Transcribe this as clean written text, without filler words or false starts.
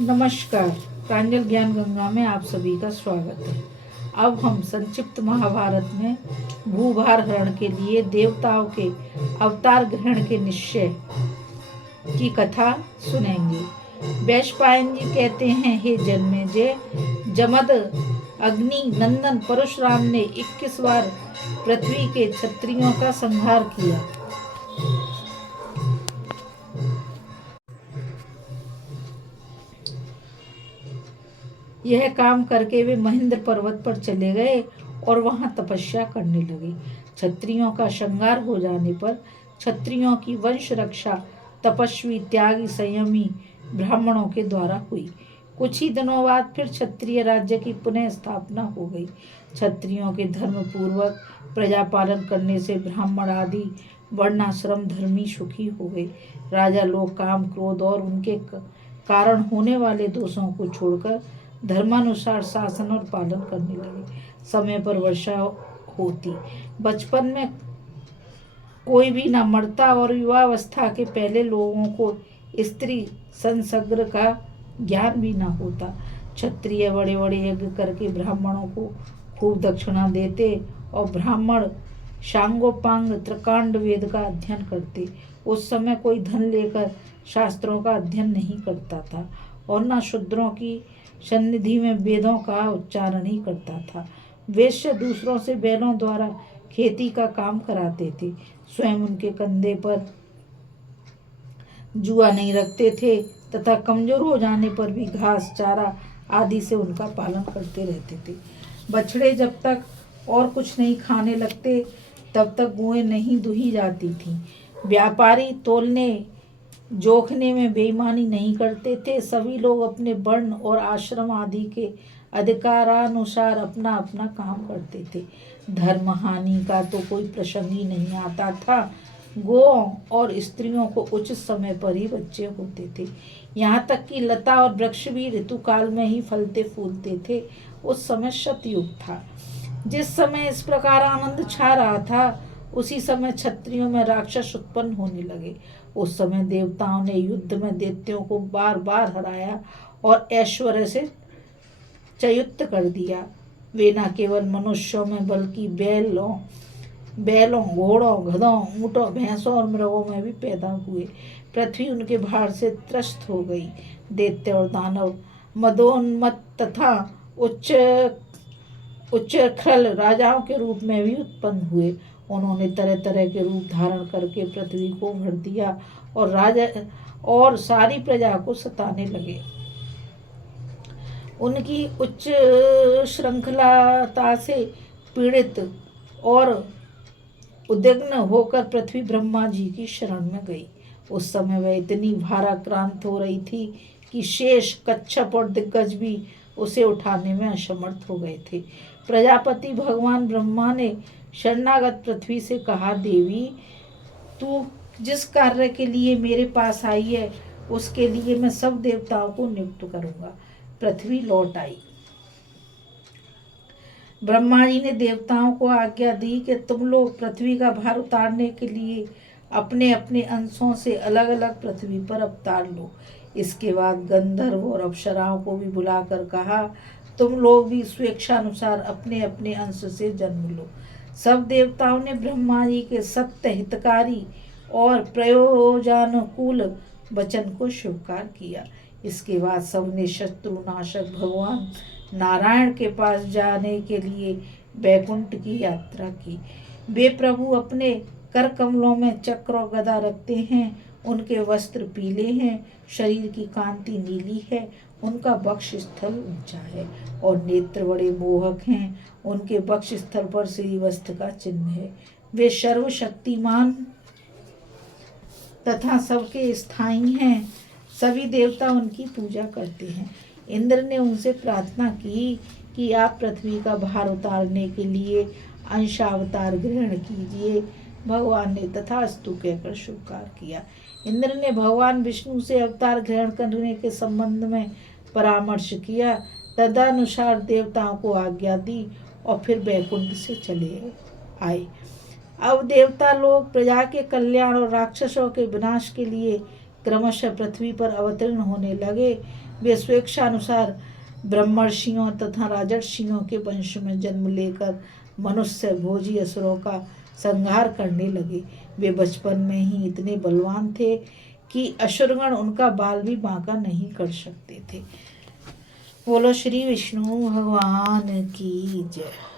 नमस्कार। प्रांजल ज्ञान गंगा में आप सभी का स्वागत है। अब हम संक्षिप्त महाभारत में भूभार हरण के लिए देवताओं के अवतार ग्रहण के निश्चय की कथा सुनेंगे। वैशंपायन जी कहते हैं, हे जन्मेजय, जमद अग्नि नंदन परशुराम ने 21 बार पृथ्वी के क्षत्रियों का संहार किया। यह काम करके वे महेंद्र पर्वत पर चले गए और वहां तपस्या करने लगे। क्षत्रियों का संहार हो जाने पर क्षत्रियों की वंश रक्षा तपस्वी त्यागी संयमी ब्राह्मणों के द्वारा हुई। कुछ ही दिनों बाद फिर क्षत्रिय राज्य की पुनः स्थापना हो गई। क्षत्रियों के धर्म पूर्वक प्रजा पालन करने से ब्राह्मण आदि वर्णाश्रम धर्मी सुखी हो गए। राजा लोग काम क्रोध और उनके कारण होने वाले दोषों को छोड़कर धर्मानुसार शासन और पालन करने लगे। समय पर वर्षा होती, बचपन में कोई भी न मरता और युवावस्था के पहले लोगों को स्त्री संसर्ग का ज्ञान भी न होता। क्षत्रिय बड़े बड़े यज्ञ करके ब्राह्मणों को खूब दक्षिणा देते और ब्राह्मण सांगोपांग त्रिकांड वेद का अध्ययन करते। उस समय कोई धन लेकर शास्त्रों का अध्ययन नहीं करता था और न शूद्रों की सन्निधि में वेदों का उच्चारण ही करता था। वैश्य दूसरों से बैलों द्वारा खेती का काम कराते थे। स्वयं उनके कंधे पर जुआ नहीं रखते थे तथा कमजोर हो जाने पर भी घास चारा आदि से उनका पालन करते रहते थे। बछड़े जब तक और कुछ नहीं खाने लगते तब तक गायें नहीं दुही जाती थीं। व्यापारी तोलने जोखने में बेईमानी नहीं करते थे। सभी लोग अपने वर्ण और आश्रम आदि के अधिकारानुसार अपना अपना काम करते थे। धर्म हानि का तो कोई प्रसंग ही नहीं आता था। गौओं और स्त्रियों को उचित समय पर ही बच्चे होते थे। यहाँ तक कि लता और वृक्ष भी ऋतुकाल में ही फलते फूलते थे। उस समय सतयुग था। जिस समय इस प्रकार आनंद छा रहा था उसी समय क्षत्रियों में राक्षस उत्पन्न होने लगे। उस समय देवताओं ने युद्ध में दैत्यों को बार बार हराया और ऐश्वर्य से च्युत कर दिया। वे न केवल मनुष्यों में बल्कि बैलों घोड़ों गधों ऊँटों भैंसों और मृगों में भी पैदा हुए। पृथ्वी उनके भार से त्रस्त हो गई। दैत्य और दानव मदोन्मत्त तथा उच्चखल राजाओं के रूप में भी उत्पन्न हुए। उन्होंने तरह तरह के रूप धारण करके पृथ्वी को भर दिया और राजा और सारी प्रजा को सताने लगे। उनकी उच्च श्रृंखलाता से पीड़ित और उद्विग्न होकर पृथ्वी ब्रह्मा जी की शरण में गई। उस समय वह इतनी भाराक्रांत हो रही थी कि शेष कच्छप और दिग्गज भी उसे उठाने में असमर्थ हो गए थे। प्रजापति भगवान ब्रह्मा ने शरणागत पृथ्वी से कहा, देवी, तू जिस कार्य के लिए मेरे पास आई है उसके लिए मैं सब देवताओं को नियुक्त करूंगा। पृथ्वी लौट आई। ब्रह्मा जी ने देवताओं को आज्ञा दी कि तुम लोग पृथ्वी का भार उतारने के लिए अपने अपने अंशों से अलग अलग पृथ्वी पर अवतार लो। इसके बाद गंधर्व और अप्सराओं को भी बुलाकर कहा, तुम लोग भी स्वेच्छानुसार अपने अपने अंश से जन्म लो। सब देवताओं ने ब्रह्मा जी के सत्य हितकारी और प्रयोजनानुकूल वचन को स्वीकार किया। इसके बाद सबने शत्रुनाशक भगवान नारायण के पास जाने के लिए वैकुंठ की यात्रा की। वे प्रभु अपने कर कमलों में चक्र और गदा रखते हैं। उनके वस्त्र पीले हैं, शरीर की कांति नीली है, उनका वक्ष स्थल ऊंचा है और नेत्र बड़े मोहक हैं। उनके वक्ष स्थल पर श्रीवस्त्र का चिन्ह है। वे सर्वशक्तिमान तथा सबके स्थायी हैं। सभी देवता उनकी पूजा करते हैं। इंद्र ने उनसे प्रार्थना की कि आप पृथ्वी का भार उतारने के लिए अंशावतार ग्रहण कीजिए। भगवान ने तथास्तु कहकर स्वीकार किया। इंद्र ने भगवान विष्णु से अवतार ग्रहण करने के संबंध में परामर्श किया। तदनुसार देवताओं को आज्ञा दी और फिर वैकुंठ से चले आए। अब देवता लोग प्रजा के कल्याण और राक्षसों के विनाश के लिए क्रमशः पृथ्वी पर अवतीर्ण होने लगे। वे स्वेच्छानुसार ब्रह्मर्षियों तथा राजर्षियों के वंश में जन्म लेकर मनुष्य भोजी असुरों का संहार करने लगे। वे बचपन में ही इतने बलवान थे कि असुरगण उनका बाल भी बांका नहीं कर सकते थे। बोलो श्री विष्णु भगवान की जय।